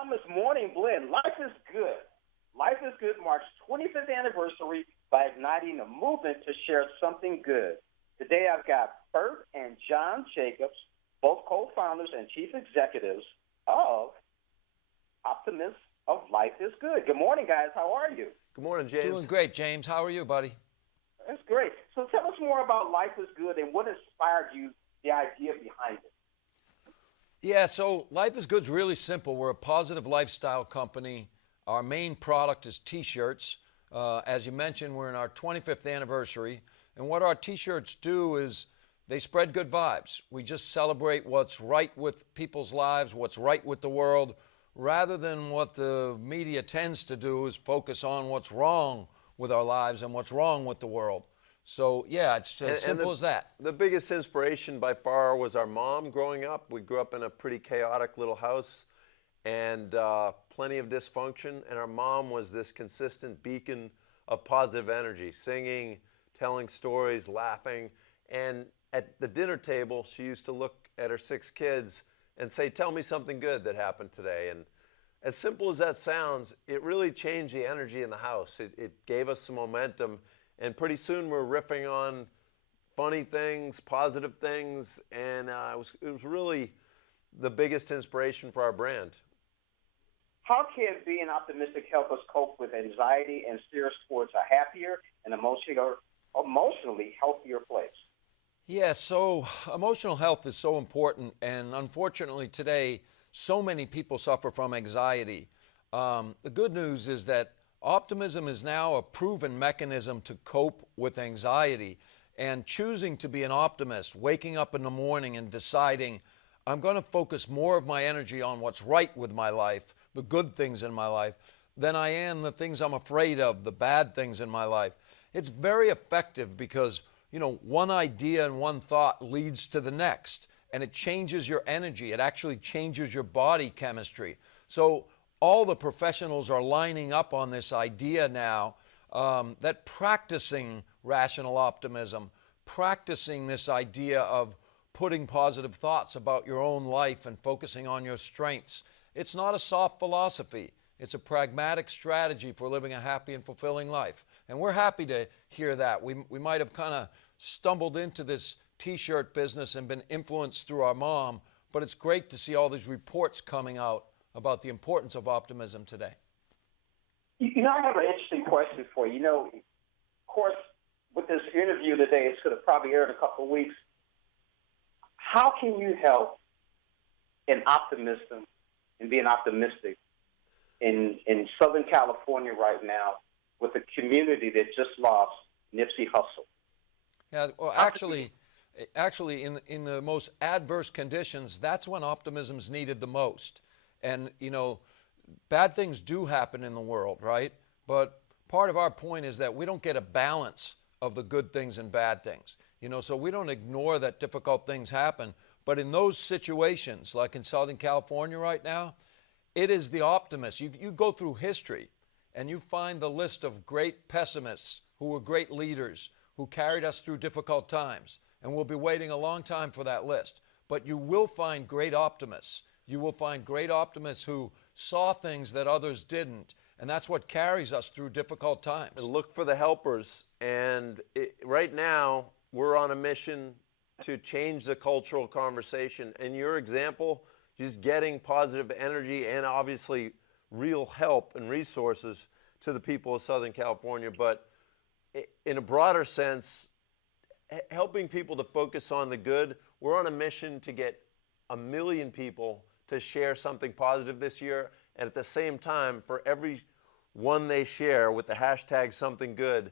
Thomas Morning Blend. Life is good. Life is Good marks 25th anniversary by igniting a movement to share something good. Today I've got Bert and John Jacobs, both co-founders and chief executives of Optimists of Life is Good. Good morning, guys. How are you? Good morning, James. Doing great, James. How are you, buddy? That's great. So tell us more about Life is Good and what inspired you, the idea behind it. Yeah, so Life is Good's really simple. We're a positive lifestyle company. Our main product is T-shirts. As you mentioned, we're in our 25th anniversary. And what our T-shirts do is they spread good vibes. We just celebrate what's right with people's lives, what's right with the world, rather than what the media tends to do is focus on what's wrong with our lives and what's wrong with the world. So, yeah, it's as simple as that. The biggest inspiration by far was our mom growing up. We grew up in a pretty chaotic little house and plenty of dysfunction. And our mom was this consistent beacon of positive energy, singing, telling stories, laughing. And at the dinner table, she used to look at her 6 kids and say, "Tell me something good that happened today." And as simple as that sounds, it really changed the energy in the house. It gave us some momentum. And pretty soon we're riffing on funny things, positive things, and it was really the biggest inspiration for our brand. How can being optimistic help us cope with anxiety and steer us towards a happier and emotionally healthier place? Yeah, so emotional health is so important, and unfortunately today, so many people suffer from anxiety. The good news is that optimism is now a proven mechanism to cope with anxiety, and choosing to be an optimist, waking up in the morning and deciding, I'm going to focus more of my energy on what's right with my life, the good things in my life, than I am the things I'm afraid of, the bad things in my life. It's very effective because, one idea and one thought leads to the next, and it changes your energy. It actually changes your body chemistry. So all the professionals are lining up on this idea now that practicing rational optimism, practicing this idea of putting positive thoughts about your own life and focusing on your strengths. It's not a soft philosophy. It's a pragmatic strategy for living a happy and fulfilling life. And we're happy to hear that. We might have kind of stumbled into this T-shirt business and been influenced through our mom, but it's great to see all these reports coming out about the importance of optimism today. I have an interesting question for you. Of course, with this interview today, it's going to probably air in a couple of weeks. How can you help in optimism and being optimistic in Southern California right now with a community that just lost Nipsey Hussle? Yeah, well, actually, in the most adverse conditions, that's when optimism is needed the most. And, bad things do happen in the world, right? But part of our point is that we don't get a balance of the good things and bad things. So we don't ignore that difficult things happen. But in those situations, like in Southern California right now, it is the optimists. You go through history and you find the list of great pessimists who were great leaders, who carried us through difficult times. And we'll be waiting a long time for that list. But you will find great optimists. You will find great optimists who saw things that others didn't. And that's what carries us through difficult times. And look for the helpers. And right now, we're on a mission to change the cultural conversation. And your example, just getting positive energy and obviously real help and resources to the people of Southern California. But in a broader sense, helping people to focus on the good. We're on a mission to get 1 million people to share something positive this year. And at the same time, for every one they share with the hashtag something good,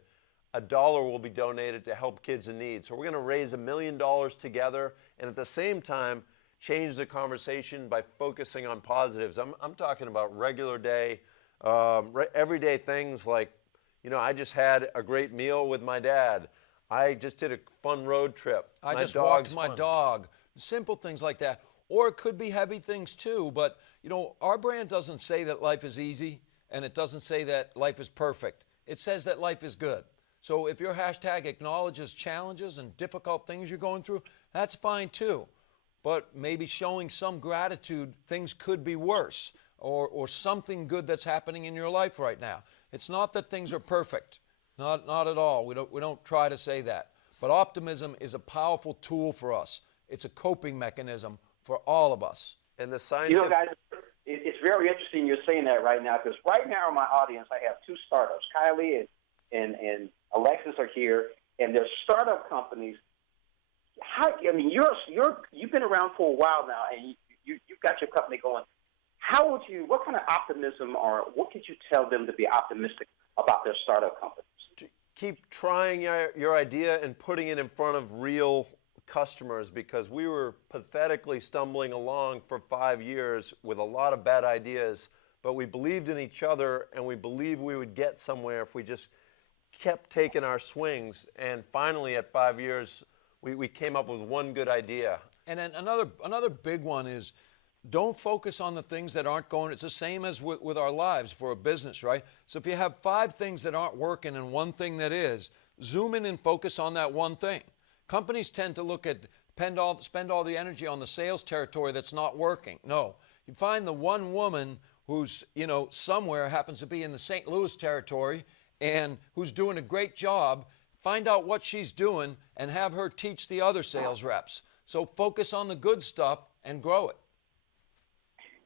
$1 will be donated to help kids in need. So we're going to raise $1 million together and at the same time change the conversation by focusing on positives. I'm talking about regular day, everyday things like, I just had a great meal with my dad. I just did a fun road trip. I just walked my dog. Simple things like that. Or it could be heavy things too. But, our brand doesn't say that life is easy, and it doesn't say that life is perfect. It says that life is good. So if your hashtag acknowledges challenges and difficult things you're going through, that's fine too. But maybe showing some gratitude, things could be worse. or something good that's happening in your life right now. It's not that things are perfect. Not at all. We don't try to say that. But optimism is a powerful tool for us. It's a coping mechanism for all of us. And the scientific... guys, it's very interesting you're saying that right now, because right now in my audience I have two startups. Kylie and Alexis are here, and they're startup companies. You've been around for a while now, and you've got your company going. What kind of optimism, or what could you tell them to be optimistic about their startup companies? Keep trying your idea and putting it in front of real customers, because we were pathetically stumbling along for 5 years with a lot of bad ideas, but we believed in each other, and we believed we would get somewhere if we just kept taking our swings. And finally, at 5 years, we came up with one good idea. And then another big one is, don't focus on the things that aren't going. It's the same as with our lives for a business, right? So if you have 5 things that aren't working and one thing that is, zoom in and focus on that one thing. Companies tend to spend all the energy on the sales territory that's not working. No, you find the one woman who's, somewhere happens to be in the St. Louis territory and who's doing a great job. Find out what she's doing and have her teach the other sales reps. So focus on the good stuff and grow it.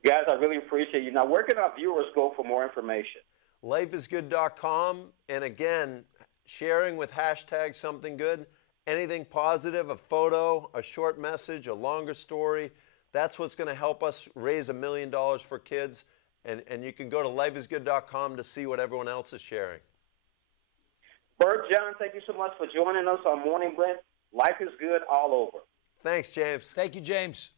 Guys, I really appreciate you. Now, where can our viewers go for more information? Lifeisgood.com. And again, sharing with hashtag something good, anything positive, a photo, a short message, a longer story. That's what's going to help us raise $1 million for kids. And you can go to lifeisgood.com to see what everyone else is sharing. Bert, John, thank you so much for joining us on Morning Blend. Life is good all over. Thanks, James. Thank you, James.